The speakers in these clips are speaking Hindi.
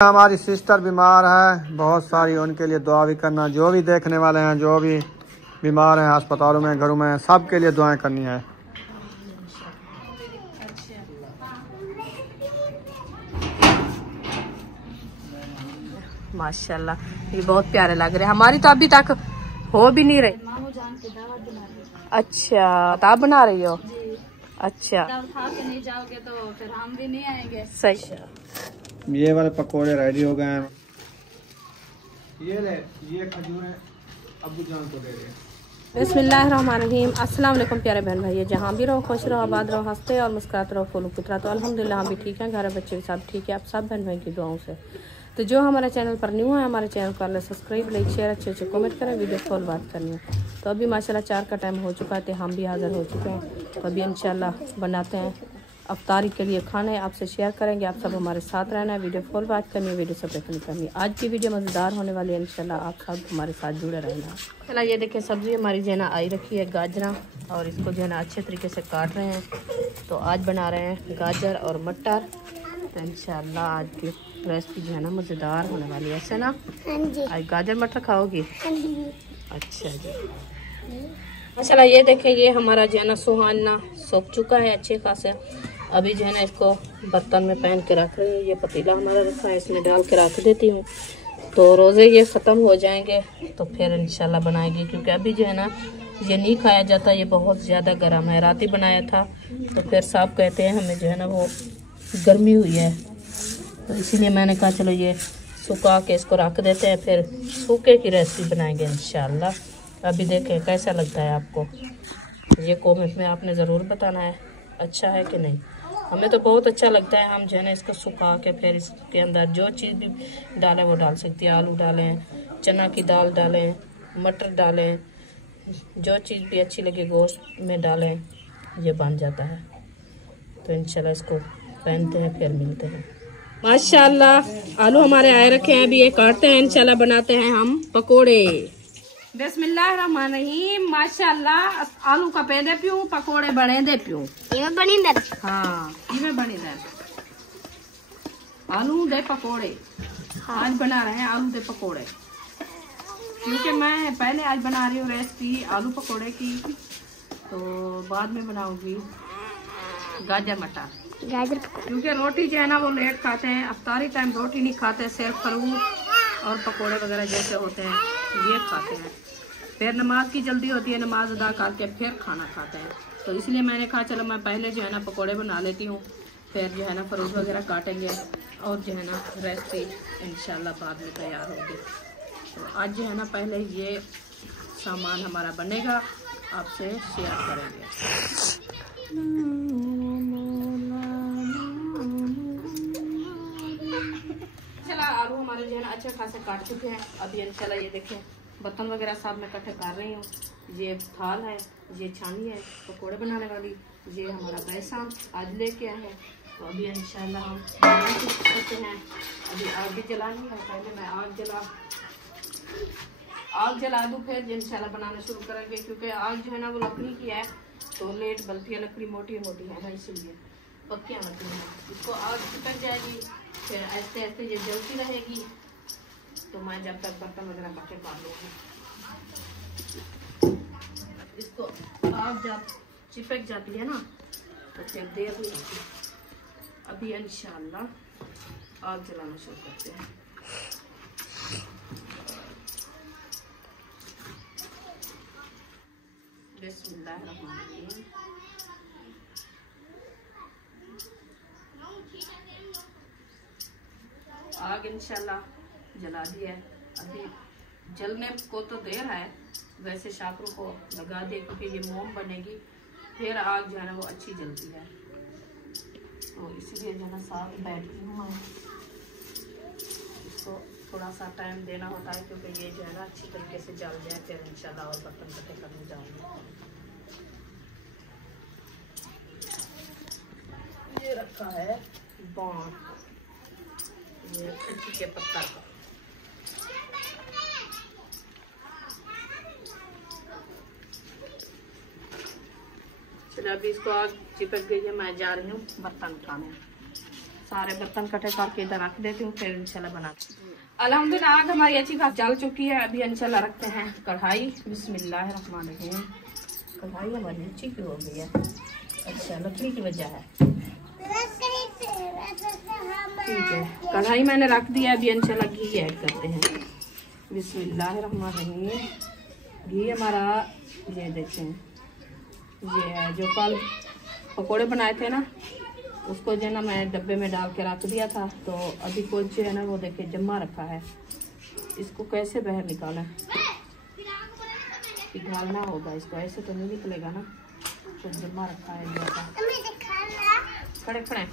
हमारी सिस्टर बीमार है बहुत सारी, उनके लिए दुआ भी करना। जो भी देखने वाले हैं, जो भी बीमार हैं अस्पतालों में, घरों में, सबके लिए दुआएं करनी है। माशाल्लाह ये बहुत प्यारे लग रहे हैं। हमारी तो अभी तक हो भी नहीं रही। अच्छा तो आप बना रही हो? अच्छा खा के नहीं जाओगे तो फिर हम भी नहीं आएंगे। सही। ये वाले पकोड़े रेडी हो गए हैं। ये ले, ये खजूर है, अब्बू जान को दे रही है। बिस्मिल्लाहिर्रहमानिर्रहीम। अस्सलाम वालेकुम प्यारे बहन भाई, जहाँ भी रहो खुश रहो, आबाद रहो, हंसते और मुस्कुराते रहो, फूलों की तरह। तो अल्हम्दुलिल्लाह हम भी ठीक हैं, घर बच्चे भी सब ठीक है। आप सब बहन भाई की दुआओं से। तो जो हमारे चैनल पर न्यू है, हमारे चैनल को कर सब्सक्राइब, लाइक, शेयर, अच्छे अच्छे कमेंट करें, वीडियो कॉल बात करनी है। तो अभी माशाल्लाह 4 का टाइम हो चुका है, तो हम भी हाज़िर हो चुके हैं। तो अभी इंशाल्लाह बनाते हैं अफ्तारी के लिए खाने, आपसे शेयर करेंगे। आप सब हमारे साथ रहना है, वीडियो कॉल बात करनी है, वीडियो सब नहीं करनी है। आज की वीडियो मज़ेदार होने वाली है, इंशाल्लाह आप सब हमारे साथ जुड़े रहना। चला ये देखें सब्ज़ी हमारी जो है ना आई रखी है, गाजरा, और इसको जो है ना अच्छे तरीके से काट रहे हैं। तो आज बना रहे हैं गाजर और मटर। तो इंशाल्लाह आज की रेसिपी जो है ना मज़ेदार होने वाली है, ऐसे ना? हाँ जी। आज गाजर मटर खाओगी? हाँ जी। अच्छा जी। माशाल्लाह ये देखें, ये हमारा जो है ना सुहाना सूख चुका है अच्छे खासे। अभी जो है ना इसको बर्तन में पहन के रख रही हूँ। ये पतीला हमारा रखा है, इसमें डाल के रख देती हूँ। तो रोज़े ये ख़त्म हो जाएंगे तो फिर इंशाल्लाह बनाएगी, क्योंकि अभी जो है ना ये नहीं खाया जाता, ये बहुत ज़्यादा गर्म है। रात ही बनाया था तो फिर साहब कहते हैं हमें जो है ना वो गर्मी हुई है, तो इसीलिए मैंने कहा चलो ये सुखा के इसको रख देते हैं, फिर सूखे की रेसिपी बनाएंगे इंशाल्लाह। अभी देखें कैसा लगता है आपको, ये कमेंट में आपने ज़रूर बताना है अच्छा है कि नहीं। हमें तो बहुत अच्छा लगता है। हम जो है ना इसको सुखा के फिर इसके अंदर जो चीज़ भी डालें वो डाल सकती है। आलू डालें, चना की दाल डालें, मटर डालें, जो चीज़ भी अच्छी लगे गोश्त में डालें, ये बन जाता है। तो इंशाल्लाह इसको पहनते हैं, फिर मिलते हैं। माशाल्लाह आलू हमारे आए रखे हैं, अभी ये काटते हैं, इंशाल्लाह बनाते हैं हम पकोड़े। बिस्मिल्लाहिर्रहमानिर्रहीम। माशाल्लाह आलू का पे दे पियूं, पकोड़े बने दे पियूं। इमे बनी दर। हाँ इमे बनी दर। आलू दे पकोड़े। हाँ। आज बना रहे हैं आलू दे पकोड़े, क्योंकि मैं पहले आज बना रही हूँ रेसिपी आलू पकोड़े की, तो बाद में बनाऊंगी गाजर मटर। क्योंकि रोटी जो है ना वो लेट खाते हैं, अफ्तारी टाइम रोटी नहीं खाते, सिर्फ फ्रूट और पकोड़े वगैरह जैसे होते हैं ये खाते हैं। फिर नमाज की जल्दी होती है, नमाज अदा करके फिर खाना खाते हैं। तो इसलिए मैंने कहा चलो मैं पहले जो है ना पकोड़े बना लेती हूँ, फिर जो है ना फ्रूट वगैरह काटेंगे और जो है ना रेसिपी इंशाल्लाह बाद में तैयार होगी। तो आज जो है ना पहले ये सामान हमारा बनेगा, आपसे शेयर करेंगे। आलू हमारे जो है ना अच्छा खासा काट चुके हैं। अभी इंशाल्लाह ये देखें बर्तन वगैरह सब मैं इकट्ठे कर रही हूँ। ये थाल है, ये छानी है पकोड़े बनाने वाली, ये हमारा बेसन आज लेके आए हैं। तो अभी इंशाल्लाह हम करते हैं। अभी आग भी जलानी है, पहले मैं आग जला दूँ, फिर इंशाल्लाह बनाना शुरू करेंगे। क्योंकि आग जो है ना वो लकड़ी की है, तो लेट बलती है, लकड़ी मोटी मोटी है ना, इसलिए पक्कियाँ लकड़ी हैं। इसको आग चिपक जाएगी, फिर ऐसे ऐसे ये जलती रहेगी। तो मैं जब तक बर्तन वगैरह इकट्ठे कर लूँगी, इसको आग जब चिपक जाती है ना तो फिर देर नहीं लगती। अभी इंशाल्लाह आग जलाना शुरू करते हैं। बिस्मिल्लाहिर्रहमानिर्रहीम। आग इंशाल्लाह जला दी है। अभी जलने को तो देर है, वैसे शाकरों को लगा दे, क्योंकि ये मोम बनेगी, फिर आग जो है ना वो अच्छी जलती है। तो इसीलिए जो है ना साथ बैठती हूँ मैं, इसको थोड़ा सा टाइम देना होता है, क्योंकि ये जो है ना अच्छी तरीके से जल जाए, फिर इंशाल्लाह और बर्तन इकट्ठे करने जाऊँगी। ये रखा है बॉन, ये तुलसी के पत्ता का। चलो अभी इसको आग चिपक गई है, मैं जा रही हूँ बर्तन उठाने। सारे बर्तन इकट्ठे करके इधर रख देती हूँ, फिर इंशाल्लाह बनाती हूँ। अल्हम्दुलिल्लाह आग हमारी अच्छी खास जल चुकी है। अभी इंशाल्लाह रखते हैं कढ़ाई। बिस्मिल्लाहिर्रहमानिर्रहीम। कढ़ाई हमारी अच्छी क्यों हो गई है? अच्छा, लकड़ी की वजह है। ठीक है, कढ़ाई मैंने रख दिया। अभी इंशाल्लाह घी ऐड करते हैं। बिस्मिल्लाहिर्रहमानिर्रहीम। घी हमारा ये देखें, ये है जो कल पकोड़े बनाए थे ना, उसको जो है ना मैं डब्बे में डाल के रख दिया था। तो अभी कुछ जो है ना वो देखिए जमा रखा है। इसको कैसे बाहर निकालें? निकालना होगा इसको, ऐसे तो नहीं निकलेगा ना, तो जमा रखा है जैसा। खड़े खड़े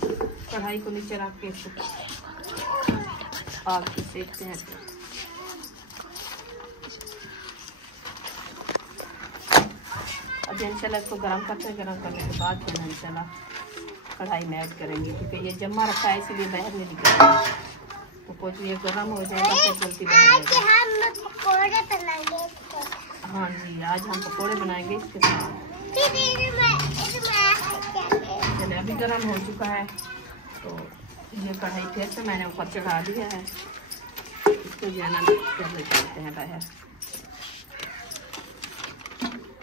कढ़ाई को नीचे रख के इसको आग पे सेकते हैं। अब इंशाल्लाह इसको गरम करते हैं। गरम करने के बाद फिर इंशाल्लाह कढ़ाई में ऐड करेंगे, क्योंकि ये जमा रखा है इसलिए बाहर नहीं निकलेगा। तो कुछ ये गर्म हो जाएगा फिर जल्दी बाहर आएगा। हाँ जी, आज हम पकोड़े बनाएंगे इसके साथ। चलिए, अभी गर्म हो चुका है तो ये कढ़ाई फिर से मैंने ऊपर चढ़ा दिया है। इसको जाना कर लेते हैं बाहर।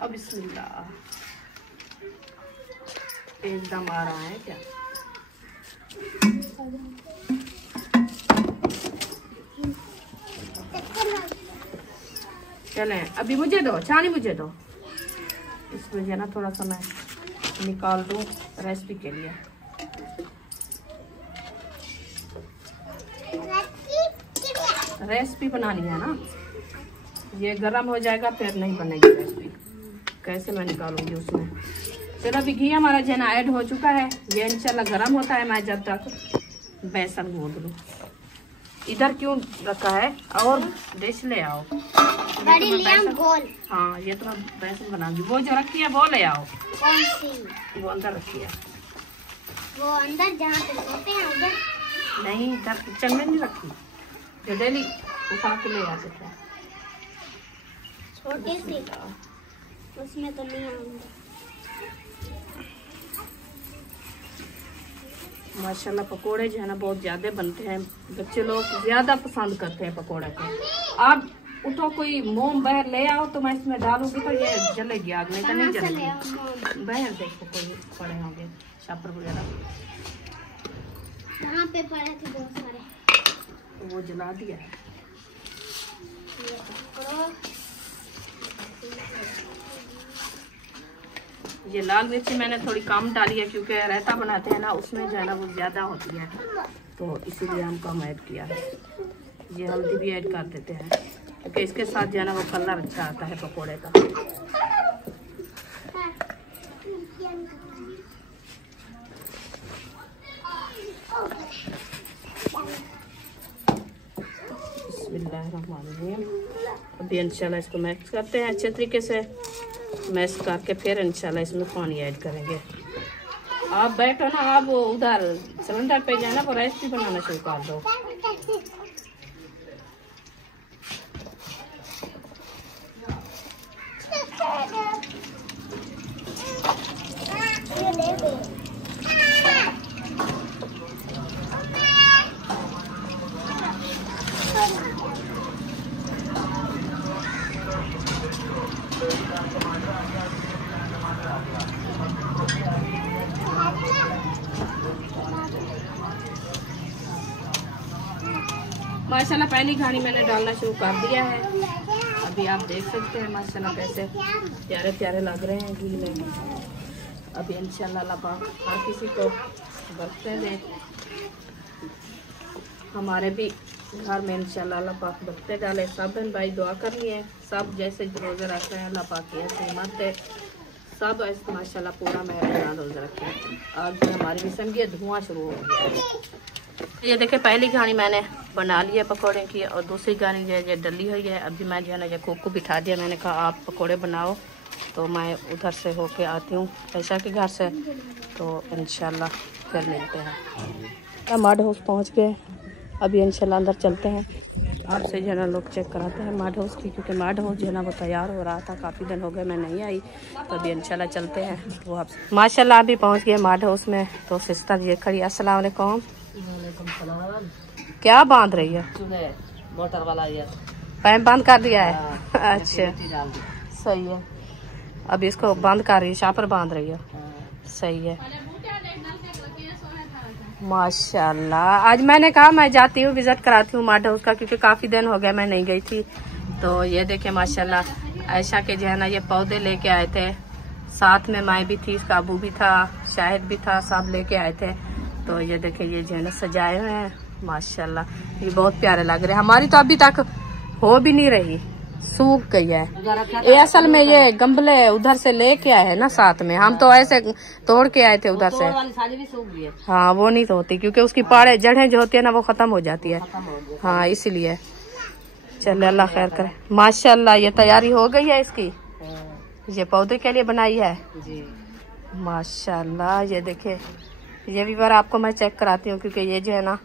अब बिस्मिल्लाह। एकदम आ रहा है क्या? चलें, अभी मुझे दो छानी, मुझे दो। इसमें जो ना थोड़ा सा मैं निकाल दूँ रेसिपी के लिए। रेसिपी बनानी है ना, ये गर्म हो जाएगा फिर नहीं बनेगी रेसिपी। कैसे मैं निकालूंगी उसमें? चलो, अभी घी हमारा जो है ना ऐड हो चुका है। ये इंशाल्लाह गर्म होता है। मैं जब तक बेसन गूंद लूँ। इधर क्यों रखा है? और डिश ले आओ। हाँ, ये तो मैं बेसन बनाऊंगी। वो जो रखी है वो ले आओ। कौन सी? वो अंदर रखी है। वो अंदर जहाँ पे सोते हैं उधर? नहीं, इधर किचन में नहीं रखी, जो डेली उठा के ले आते थे। छोटी सी, उसमें तो नहीं आऊंगा। माशाल्लाह पकोड़े जो है ना बहुत ज़्यादा बनते हैं। बच्चे लोग ज़्यादा पसंद करते हैं पकोड़े को। आप उठो, कोई मोम बाहर ले आओ तो मैं इसमें डालूंगी तो ये जलेगी आग, नहीं तो नहीं जलेगी। बाहर देखो कोई पड़े होंगे शापर वगैरह, यहाँ पे पड़े थे बहुत सारे, तो वो जला दिया है। ये लाल मिर्ची मैंने थोड़ी कम डाली है, क्योंकि रायता बनाते हैं ना उसमें जो है ना वो ज़्यादा होती है, तो इसीलिए हम कम ऐड किया है। ये हल्दी भी ऐड कर देते हैं, क्योंकि इसके साथ जो है ना वो कलर अच्छा आता है पकोड़े का। बिस्मिल्लाहिर्रहमानिर्रहीम। अभी इंशाल्लाह इसको मिक्स करते हैं अच्छे तरीके से। मैश करके फिर इंशाल्लाह इसमें पानी ऐड करेंगे। आप बैठो ना, आप उधर सिलेंडर पे जाना, वो रेसिपी बनाना शुरू कर दो। माशाल्लाह पहली घानी मैंने डालना शुरू कर दिया है। अभी आप देख सकते हैं माशाल्लाह कैसे प्यारे प्यारे लग रहे हैं घी में। अभी इंशाल्लाह अल्लाह पाक हर किसी को बरकतें दें, हमारे भी घर में इंशाल्लाह अल्लाह पाक बरकतें डाले। सब बहन भाई दुआ कर लिए, सब जैसे रोज़े रखते हैं अल्लाह पाक की ऐसे हिम्मत दे, सब ऐसे माशाल्लाह पूरा मेहरबान रोज़ा रखें। आज हमारी मिशन की धुआं शुरू हो गया है। ये देखिए पहली घानी मैंने बना ली है पकोड़े की, और दूसरी घानी जो है डली हुई है। अभी मैं जो है ना जैकूब को बिठा दिया, मैंने कहा आप पकोड़े बनाओ, तो मैं उधर से होके आती हूँ ऐसा के घर से, तो इंशाल्लाह फिर मिलते हैं। माड हाउस पहुँच गए, अभी इंशाल्लाह अंदर चलते हैं। आपसे जो है ना लोग चेक कराते हैं माड हाउस की, क्योंकि माड हाउस जो है ना वो तैयार हो रहा था, काफ़ी दिन हो गए मैं नहीं आई, तो अभी इंशाल्लाह चलते हैं। वो आप माशाल्लाह अभी पहुँच गए माड हाउस में। तो सिस्टर ये खड़ी, अस्सलाम वालेकुम। क्या बांध रही है? मोटर वाला ये पैप बंद कर दिया है। अच्छा सही है। अब इसको बंद कर रही है, शापर बांध रही है। सही है माशाल्लाह। आज मैंने कहा मैं जाती हूँ विजिट कराती हूँ मार्ट हाउस का, क्योंकि काफी दिन हो गया मैं नहीं गई थी। तो ये देखे माशाल्लाह आयशा के जो है ना ये पौधे लेके आए थे, साथ में मैं भी थी, इसका अबू भी था, शाहिद भी था, सब लेके आए थे। तो ये देखे ये जो है ना सजाए हुए हैं माशाल्लाह, ये बहुत प्यारे लग रहे हैं। हमारी तो अभी तक हो भी नहीं रही, सूख गई है। ये असल में ये गमले उधर से लेके आए हैं ना साथ में, हम तो ऐसे तोड़ के आए थे उधर से। भी सूख गई है। हाँ वो नहीं तो होती, क्योंकि उसकी पाड़े जड़ें जो होती है ना वो खत्म हो जाती है। हाँ इसीलिए। चले अल्लाह खैर करे। माशाल्लाह ये तैयारी हो गई है इसकी, ये पौधे के लिए बनाई है जी। माशाल्लाह। ये देखे ये भी बार आपको मैं चेक कराती हूँ, क्योंकि ये जो है ना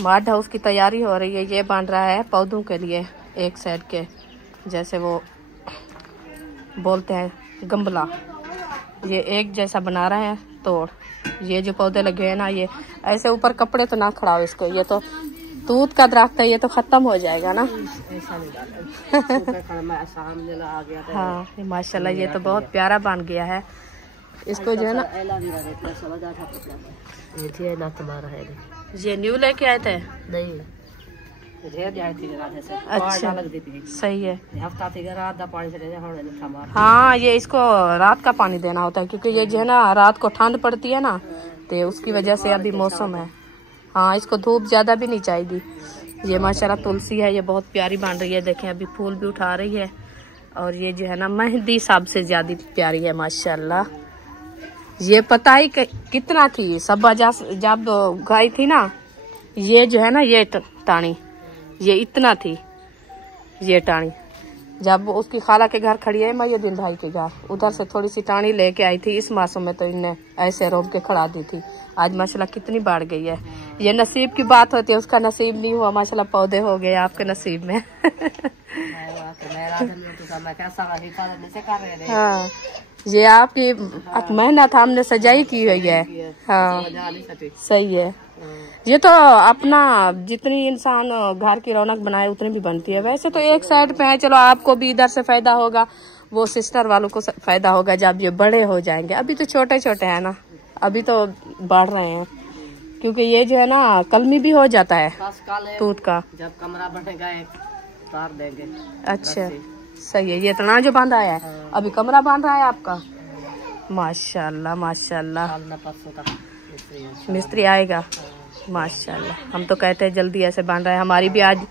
मार्ट हाउस की तैयारी हो रही है। ये बन रहा है पौधों के लिए, एक साइड के जैसे वो बोलते हैं गमला, ये एक जैसा बना रहे हैं तोड़। ये जो पौधे लगे हैं ना ये ऐसे ऊपर कपड़े तो ना खड़ाओ इसको, ये तो तूत का दरख्त है, ये तो खत्म हो जाएगा ना। हाँ माशाल्लाह ये तो बहुत प्यारा बन गया है। इसको जो है ना ये न्यू लेके आए थे। नहीं अच्छा सही है। हाँ ये इसको रात का पानी देना होता है, क्योंकि ये जो है ना रात को ठंड पड़ती है ना, तो उसकी वजह से अभी मौसम है। हाँ इसको धूप ज्यादा भी नहीं चाहिए। ये माशाल्लाह तुलसी है, ये बहुत प्यारी बन रही है। देखें अभी फूल भी उठा रही है। और ये जो है ना मेहंदी सबसे ज्यादा प्यारी है माशाल्लाह। ये पता ही कितना थी सब जब गाय थी ना, ये जो है ना ये टाणी ये इतना थी। ये टाणी जब उसकी खाला के घर खड़ी है मय्यदीन भाई के घर, उधर से थोड़ी सी टाणी लेके आई थी। इस मौसम में तो इन्हें ऐसे रोक के खड़ा दी थी। आज माशाल्लाह कितनी बढ़ गई है। ये नसीब की बात होती है, उसका नसीब नहीं हुआ, माशाल्लाह पौधे हो गए आपके नसीब में। हाँ ये आपकी मेहनत हमने सजाई की हुई है। हाँ सही है। ये तो अपना जितनी इंसान घर की रौनक बनाए उतनी भी बनती है। वैसे तो एक साइड पे है, चलो आपको भी इधर से फायदा होगा, वो सिस्टर वालों को फायदा होगा जब ये बड़े हो जाएंगे। अभी तो छोटे छोटे हैं ना, अभी तो बढ़ रहे हैं, क्योंकि ये जो है ना कलमी भी हो जाता है तूत का। जब कमरा बनेगा उतार देंगे। अच्छा सही है। ये इतना जो बांधा है अभी कमरा बांध रहा है आपका। माशाल्लाह माशाल्लाह। मिस्त्री आएगा माशाल्लाह। हम तो कहते हैं जल्दी ऐसे बांध रहे हैं। हमारी भी आज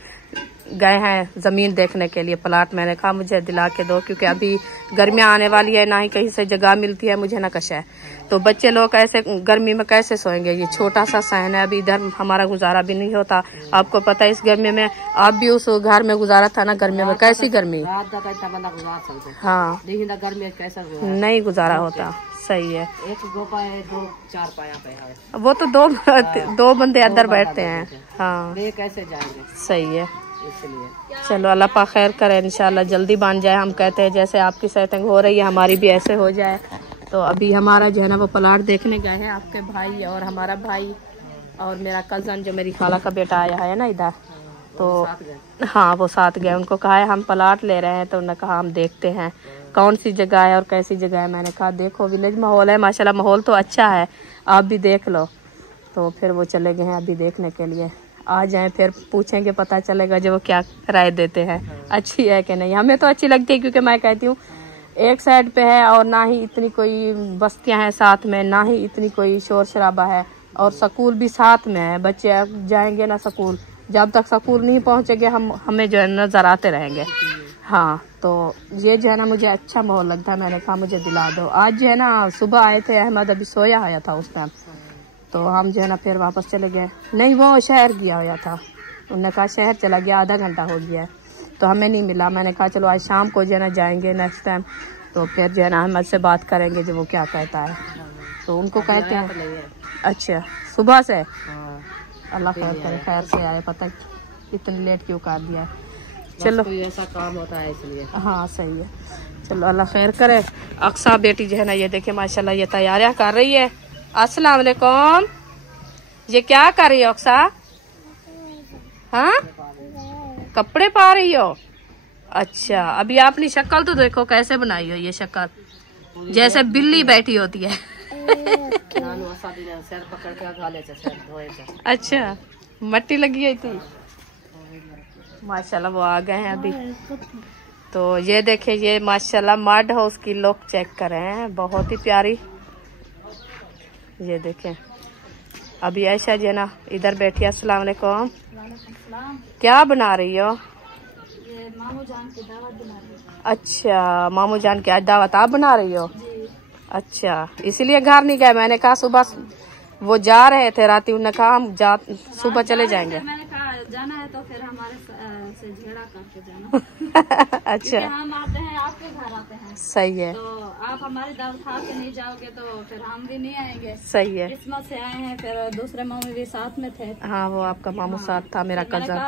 गए हैं जमीन देखने के लिए, प्लाट। मैंने कहा मुझे दिला के दो, क्योंकि अभी गर्मियाँ आने वाली है, ना ही कहीं से जगह मिलती है, मुझे ना कशा है। तो बच्चे लोग ऐसे गर्मी में कैसे सोएंगे। ये छोटा सा सहन है, अभी इधर हमारा गुजारा भी नहीं होता। आपको पता है इस गर्मी में, आप भी उस घर में गुजारा था ना गर्मी में, कैसी गर्मी। हाँ नहीं गुजारा होता। सही है। एक दो चार पाया पे वो तो दो बंदे अंदर बैठते हैं। हाँ कैसे जाएंगे। सही है। चलो अल्लाह पाक खैर करे, इंशाल्लाह जल्दी बन जाए। हम कहते हैं जैसे आपकी सेटिंग हो रही है हमारी भी ऐसे हो जाए। तो अभी हमारा जो है ना वो प्लाट देखने गए हैं आपके भाई और हमारा भाई और मेरा कज़न जो मेरी खाला का बेटा आया है ना इधर, तो हाँ वो साथ गए। उनको कहा है हम प्लाट ले रहे हैं, तो उन्होंने कहा हम देखते हैं कौन सी जगह है और कैसी जगह है। मैंने कहा देखो विलेज माहौल है माशाल्लाह, माहौल तो अच्छा है, आप भी देख लो। तो फिर वो चले गए हैं अभी देखने के लिए। आ जाएं फिर पूछेंगे, पता चलेगा जो वो क्या राय देते हैं, अच्छी है कि नहीं। हमें तो अच्छी लगती है, क्योंकि मैं कहती हूँ एक साइड पे है और ना ही इतनी कोई बस्तियां हैं साथ में, ना ही इतनी कोई शोर शराबा है, और स्कूल भी साथ में है। बच्चे जाएंगे ना स्कूल, जब तक स्कूल नहीं पहुंचेंगे हमें जो है नजर आते रहेंगे। हाँ तो ये जो है ना मुझे अच्छा माहौल लगता है। मैंने कहा मुझे दिला दो। आज जो है ना सुबह आए थे, अहमद अभी सोया आया था उस टाइम, तो हम जो है ना फिर वापस चले गए। नहीं वो शहर गया हुआ था, उन्होंने कहा शहर चला गया, आधा घंटा हो गया, तो हमें नहीं मिला। मैंने कहा चलो आज शाम को जो है ना जाएंगे नेक्स्ट टाइम, तो फिर जो है ना अहमद से बात करेंगे जो वो क्या कहता है। तो उनको कहते हैं अच्छा सुबह से अल्लाह खैर करे, खैर से आए, पता इतनी लेट क्यों कर दिया। चलो ऐसा काम होता है इसलिए। हाँ सही है। चलो अल्लाह खैर करे। अक्सा बेटी जो है ना ये देखिए माशाल्लाह ये तैयारियां कर रही है। अस्सलाम वालेकुम। ये क्या कर रही हो अक्सा? हाँ, कपड़े पा रही हो? अच्छा, अभी आपने शक्ल तो देखो कैसे बनाई हो, ये शक्ल जैसे बिल्ली बैठी होती है। सर पकड़ के खा ले, सर धोए। अच्छा, मट्टी लगी है थी। माशाल्लाह वो आ गए हैं अभी। तो ये देखे, ये माशाल्लाह मड हाउस की लुक चेक कर रहे हैं, बहुत ही प्यारी। ये देखें, अभी ऐशा जी ना इधर बैठी है। अस्सलाम वालेकुम। क्या बना रही हो? ये मामू जान की दावत बना रही हूँ। अच्छा, मामू जान की आज दावत आप बना रही हो? अच्छा, इसीलिए घर नहीं गए। मैंने कहा सुबह वो जा रहे थे, रात उन्होंने कहा हम सुबह चले जाएंगे। मैंने कहा जाना है तो फिर हमारे से झगड़ा करके जाना। अच्छा, हम आते हैं, आपके घर आते हैं, सही है। तो आप हमारी दावत खा के नहीं जाओगे तो फिर हम भी नहीं आएंगे। सही है। किस्मत से आए हैं, फिर दूसरे मामू भी साथ में थे। हाँ, वो आपका मामू साथ था, मेरा मैंने कजन। कहा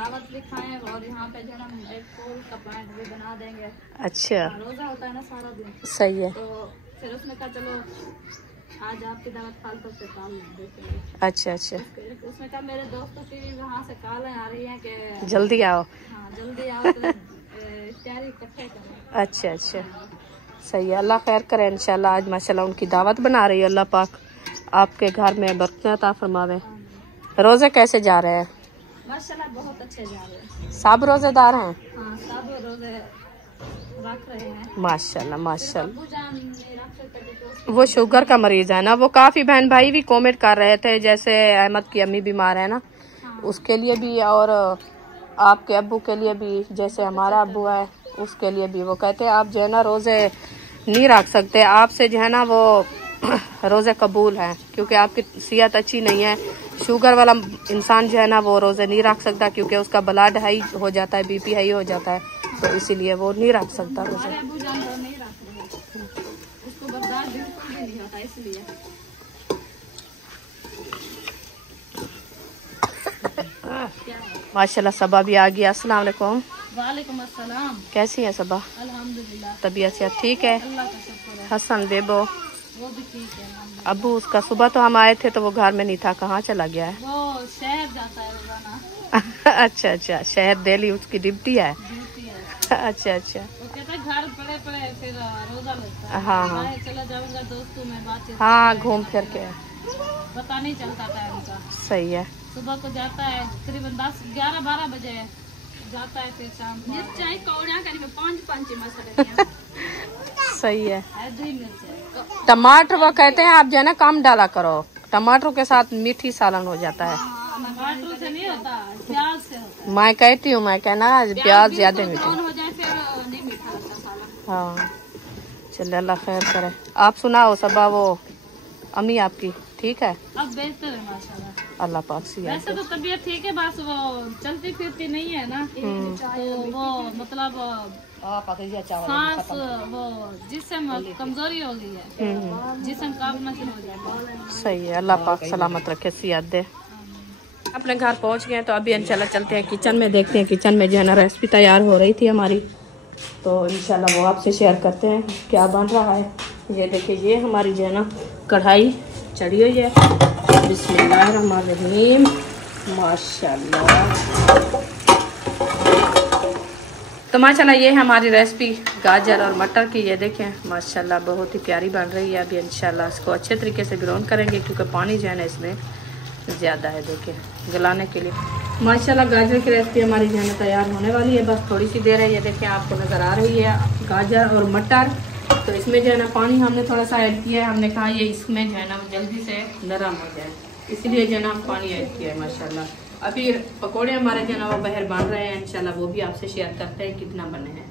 दावत भी खाएं और यहाँ पे जो हम एक फूल का प्लांट भी बना देंगे। अच्छा, रोजा होता है ना सारा दिन, सही है। तो फिर उसने कहा चलो आज आपकी दावत फाल तो फिर कॉल देखेंगे। अच्छा अच्छा, उसने कहा मेरे दोस्तों की भी वहाँ से कॉलें आ रही हैं कि जल्दी आओ। हाँ जल्दी आओ, तो तैयारी इकट्ठे करें। अच्छा अच्छा, सही है। अल्लाह खैर करे इंशाल्लाह। आज माशाल्लाह उनकी दावत बना रही है। अल्लाह पाक आपके घर में बरकत अता फरमावे। रोजे कैसे जा रहे हैं? माशाल्लाह बहुत अच्छे जा रहे हैं। सब रोजेदार हैं? हाँ, सब रोजे रख रहे हैं। माशाल्लाह माशाल्लाह। अब्बू जान नहीं रख सकते तो वो शुगर का मरीज है ना। वो काफी बहन भाई भी कमेंट कर रहे थे, जैसे अहमद की अम्मी बीमार है ना, उसके लिए भी और आपके अब्बू के लिए भी, जैसे हमारा अब्बू है उसके लिए भी। वो कहते हैं आप जो है ना रोजे नहीं रख सकते, आपसे जो है ना वो रोजे कबूल है, क्योंकि आपकी सेहत अच्छी नहीं है। शुगर वाला इंसान जो है ना वो रोजे नहीं रख सकता, क्योंकि उसका ब्लड हाई हो जाता है, बीपी हाई हो जाता है, तो इसीलिए वो नहीं रख सकता रोजे। अब्बू जान वो नहीं रख रहे, उसको बर्दाश्त बिल्कुल भी नहीं होता, इसलिए। माशाल्लाह सबा भी आ गया। अस्सलाम वालेकुम। वालेकुम अस्सलाम। कैसी है सबा? अल्हम्दुलिल्लाह, तबीयत से ठीक है? अल्लाह का शुक्र है। हसन बेबो वो भी ठीक है अल्हम्दुलिल्लाह। अब्बू उसका सुबह तो हम आए थे तो वो घर में नहीं था, कहाँ चला गया है? वो शहर जाता है रोजाना। अच्छा अच्छा, शहर दिल्ली उसकी ड्यूटी है। ड्यूटी है। अच्छा अच्छा, वो कहता है घर पड़े पड़े फिर रोजा लगता है। हाँ हाँ बाहर चला जाऊंगा दोस्तों में बातचीत, हाँ, घूम फिर के पता नहीं चलता टाइम का। सही है। सुबह को जाता है तकरीबन 10-11-12 बजे जाता है, फिर शाम को मिर्चाई कौड़ियां करीब 5 मसाले सही है। ऐसे ही मिर्च टमाटर वो कहते हैं आप जो है ना कम डाला करो, टमाटरों के साथ मीठी सालन हो जाता है। टमाटर से नहीं होता, प्याज से होता है। मैं कहती हूँ, मैं कहना प्याज ज्यादा मीठे। ब्राउन हो जाए फिर नहीं मीठा लगता सालन। हाँ, चले अल्लाह खैर करे। आप सुनाओ सबा, वो अम्मी आपकी ठीक है? अब बेहतर है माशाल्लाह। अल्लाह पाक सी है। वैसे तो तबीयत ठीक है, बस वो चलती फिरती नहीं है ना, तो वो मतलब सांस वो जिस्म कमजोरी हो गई है, जिस्म काबू हो जाएगा। सही है, अल्लाह पाक सलामत रखे, सियात दे। अपने घर पहुंच गए तो अभी इंशाल्लाह चलते हैं किचन में, देखते हैं किचन में जो है ना रेसिपी तैयार हो रही थी हमारी, तो इंशाल्लाह वो आपसे शेयर करते हैं क्या बन रहा है। ये देखिए, ये हमारी जो है ना कढ़ाई चढ़ी हुई है। बिस्मिल्लाहिर्रहमानिर्रहीम, माशाल्लाह। तो माशाल्लाह ये है हमारी रेसिपी गाजर और मटर की। ये देखें माशाल्लाह बहुत ही प्यारी बन रही है। अभी इंशाल्लाह इसको अच्छे तरीके से ग्राउन करेंगे, क्योंकि पानी जो है ना इसमें ज़्यादा है, देखें गलाने के लिए। माशाल्लाह गाजर की रेसिपी हमारी जो है ना तैयार होने वाली है, बस थोड़ी सी देर है। ये देखें आपको नज़र आ रही है गाजर और मटर। तो इसमें जो है ना पानी हमने थोड़ा सा ऐड किया है, हमने कहा ये इसमें जो है ना जल्दी से नरम हो जाए, इसलिए जो है ना पानी ऐड किया है माशाल्लाह। अभी पकोड़े हमारे जो है ना वो बाहर बन रहे हैं, इंशाल्लाह वो भी आपसे शेयर करते हैं कितना बने हैं।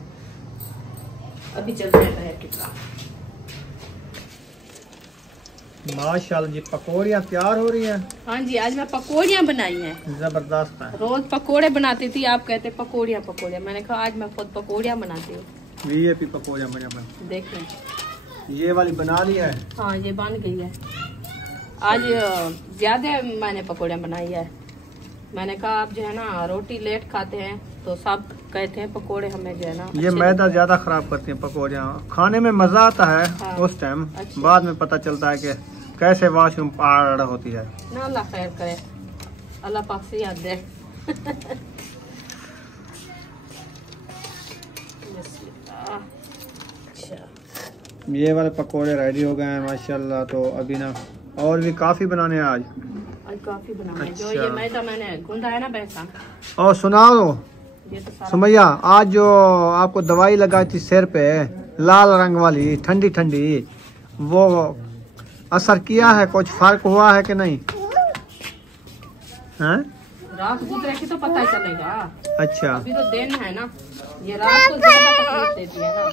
अभी चलते हैं बाहर की तरफ। माशाल्लाह जी, पकौड़ियाँ तैयार हो रही हैं। हाँ जी, आज मैं पकौड़ियाँ बनाई हैं। जबरदस्त है। रोज पकोड़े बनाती थी, आप कहते पकौड़ियाँ पकौड़ियाँ, मैंने कहा आज मैं खुद पकौड़ियाँ बनाती हूँ। वीआईपी पकौड़ियाँ बना देखें ये वाली बना ली है। हाँ, ये बन गई है। आज ज्यादा मैंने पकौड़ियाँ बनाई है। मैंने कहा आप जो है ना रोटी लेट खाते हैं तो सब कहते हैं पकोड़े हमें जो है ना ये मैदा ज्यादा खराब करती हैं पकौड़ियाँ, खाने में मजा आता है हाँ, उस टाइम, अच्छा। बाद में पता चलता है कि कैसे वॉशरूम पार होती है। ना अल्लाह खैर करे, अल्लाह पाक से याद दे। ये वाले पकोड़े रेडी हो गए हैं माशाल्लाह। तो अभी ना और भी काफी बनाने हैं आज काफी बनाना है। जो अच्छा। ये मैदा मैंने गूंदा है ना बेसन, और सुनाओ ये तो सारा सुमैया, आज जो आपको दवाई लगाई थी सिर पे लाल रंग वाली ठंडी ठंडी, वो असर किया है? कुछ फर्क हुआ है कि नहीं? हैं? रात गुजरेगी तो पता चलेगा। अच्छा, अभी तो दिन है ना, ये रात को ज्यादा तकलीफ देती है ना।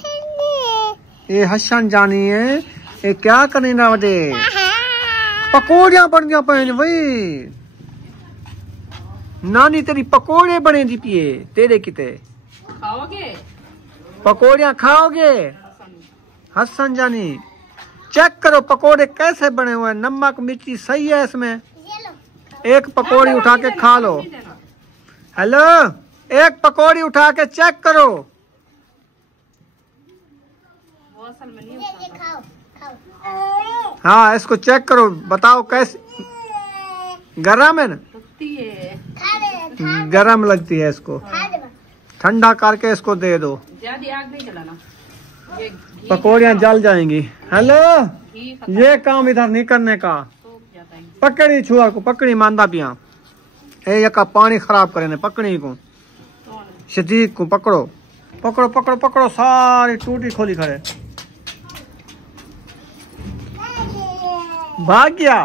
ये हसन जानी है, ये क्या करने ना बजे पकौड़ियाँ बन गया पहन वही नानी तेरी पकोड़े बने दी पिए तेरे किते खाओगे पकोड़ियाँ खाओगे? हसन जानी चेक करो पकोड़े कैसे बने हुए हैं, नमक मिर्ची सही है इसमें। एक पकोड़ी उठा के खा लो। हेलो, एक पकोड़ी उठा के चेक करो। वो असल में नहीं होता। हाँ, इसको चेक करो, बताओ कैसे। गरम है ना? लगती है, गरम लगती है इसको, ठंडा करके इसको दे दो। ज्यादा आग नहीं जलाना, ये घी पकौड़ियाँ जल जाएंगी। हेलो, घी ये काम इधर नहीं करने का। सूख जाता है। पकड़ी छुआ को, पकड़ी मांदा पिया ए का पानी खराब करे ने, पकड़ी को शदीक को पकड़ो पकड़ो पकड़ो पकड़ो, सारी टूटी खोली खड़े भाग गया।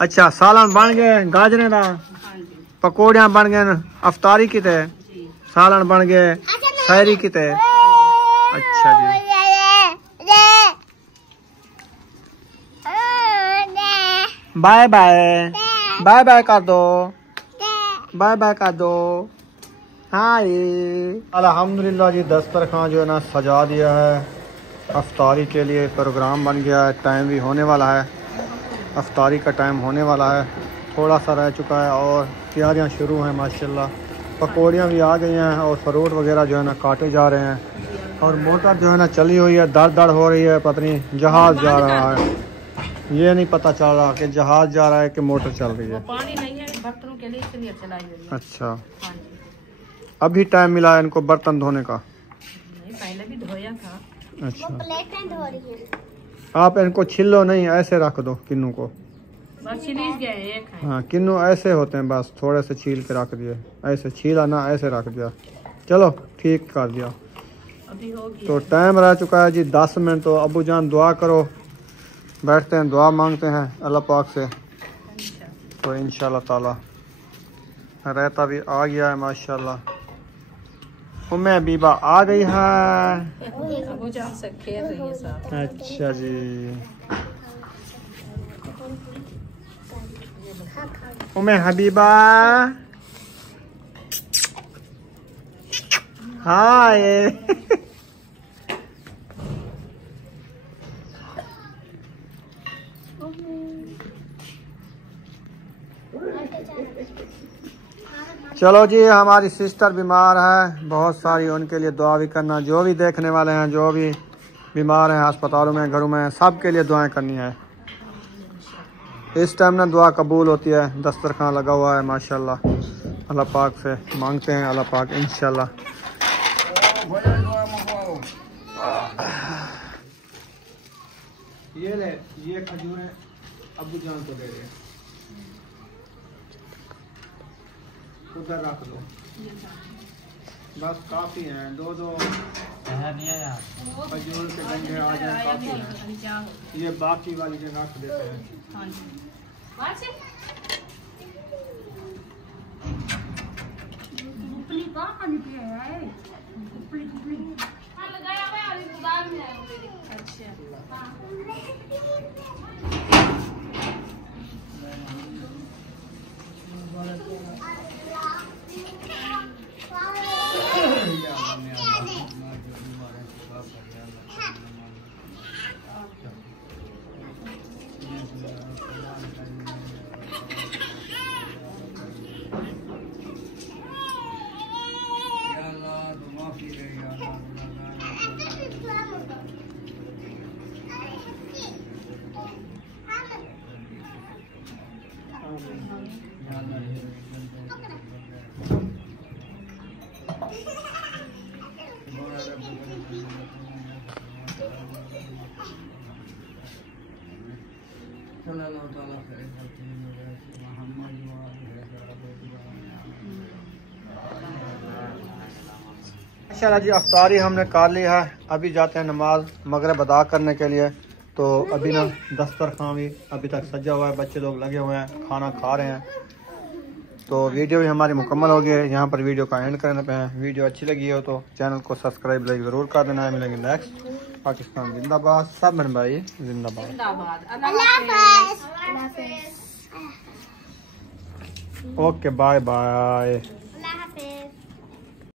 अच्छा, सालन बन गए गाजरे का, हाँ जी पकौड़ियाँ बन गए अफ्तारी की ते, जी। सालन बन गए खैरी की ते। अच्छा जी, बाय बाय बाय बाय कर दो, बाय बाय कर दो। हाय, अल्हम्दुलिल्लाह जी, दस्तरखान जो है ना सजा दिया है। अफ्तारी के लिए प्रोग्राम बन गया है, टाइम भी होने वाला है, अफ्तारी का टाइम होने वाला है, थोड़ा सा रह चुका है और तैयारियां शुरू हैं माशाल्लाह। पकौड़ियाँ भी आ गई हैं और फ्रूट वगैरह जो है ना काटे जा रहे हैं और मोटर जो है ना चली हुई है, दर दर हो रही है, पता नहीं जहाज़ जा रहा है, ये नहीं पता चल रहा कि जहाज़ जा रहा है कि मोटर चल रही वो है। पानी नहीं है बर्तनों के लिए, इसलिए चलाई हुई है। अच्छा, हाँ जी, अभी टाइम मिला है इनको बर्तन धोने का? नहीं पहले भी धोया था। अच्छा, आप इनको छिलो नहीं, ऐसे रख दो किन्नू को। बस छिलीस गए एक है। हाँ, किन्नू ऐसे होते हैं, बस थोड़े से छील के रख दिए, ऐसे छीला ना, ऐसे रख दिया। चलो ठीक कर दिया। अभी होगी तो टाइम रह चुका है जी 10 मिनट। तो अबू जान दुआ करो, बैठते हैं, दुआ मांगते हैं अल्लाह पाक से। तो इंशाल्लाह ताला रहता भी आ गया है माशाल्लाह। उम्मे बीबा आ गई है। अबू जान से खेल रही है साथ। अच्छा जी, उम्मे हबीबा हाय। चलो जी, हमारी सिस्टर बीमार है बहुत सारी, उनके लिए दुआ भी करना। जो भी देखने वाले हैं, जो भी बीमार हैं अस्पतालों में, घरों में, सब के लिए दुआएं करनी है। इस टाइम ना दुआ कबूल होती है, दस्तरखान लगा हुआ है माशाल्लाह। अल्लाह पाक से मांगते हैं, अल्लाह पाक इंशाल्लाह। ये ले, ये खजूर है, अब्बू जान को दे रहे, उधर रख दो, बस काफी हैं। दो खजूर के डंडे आ जाए काफी हैं। ये बाकी वाली जो रख देते हैं। माशाल्लाह जी अफ्तारी हमने कर ली है। अभी जाते हैं नमाज मगरिब अदा करने के लिए। तो अभी ना दस्तरखान भी अभी तक सजा हुआ है, बच्चे लोग लगे हुए हैं, खाना खा रहे हैं। तो वीडियो भी हमारी मुकम्मल हो गई है। यहाँ पर वीडियो का एंड करने पे हैं। वीडियो अच्छी लगी हो तो चैनल को सब्सक्राइब लाइक ज़रूर कर देना है। मिलेंगे नेक्स्ट। पाकिस्तान जिंदाबाद, सब बहन भाई जिंदाबाद। Okay bye bye.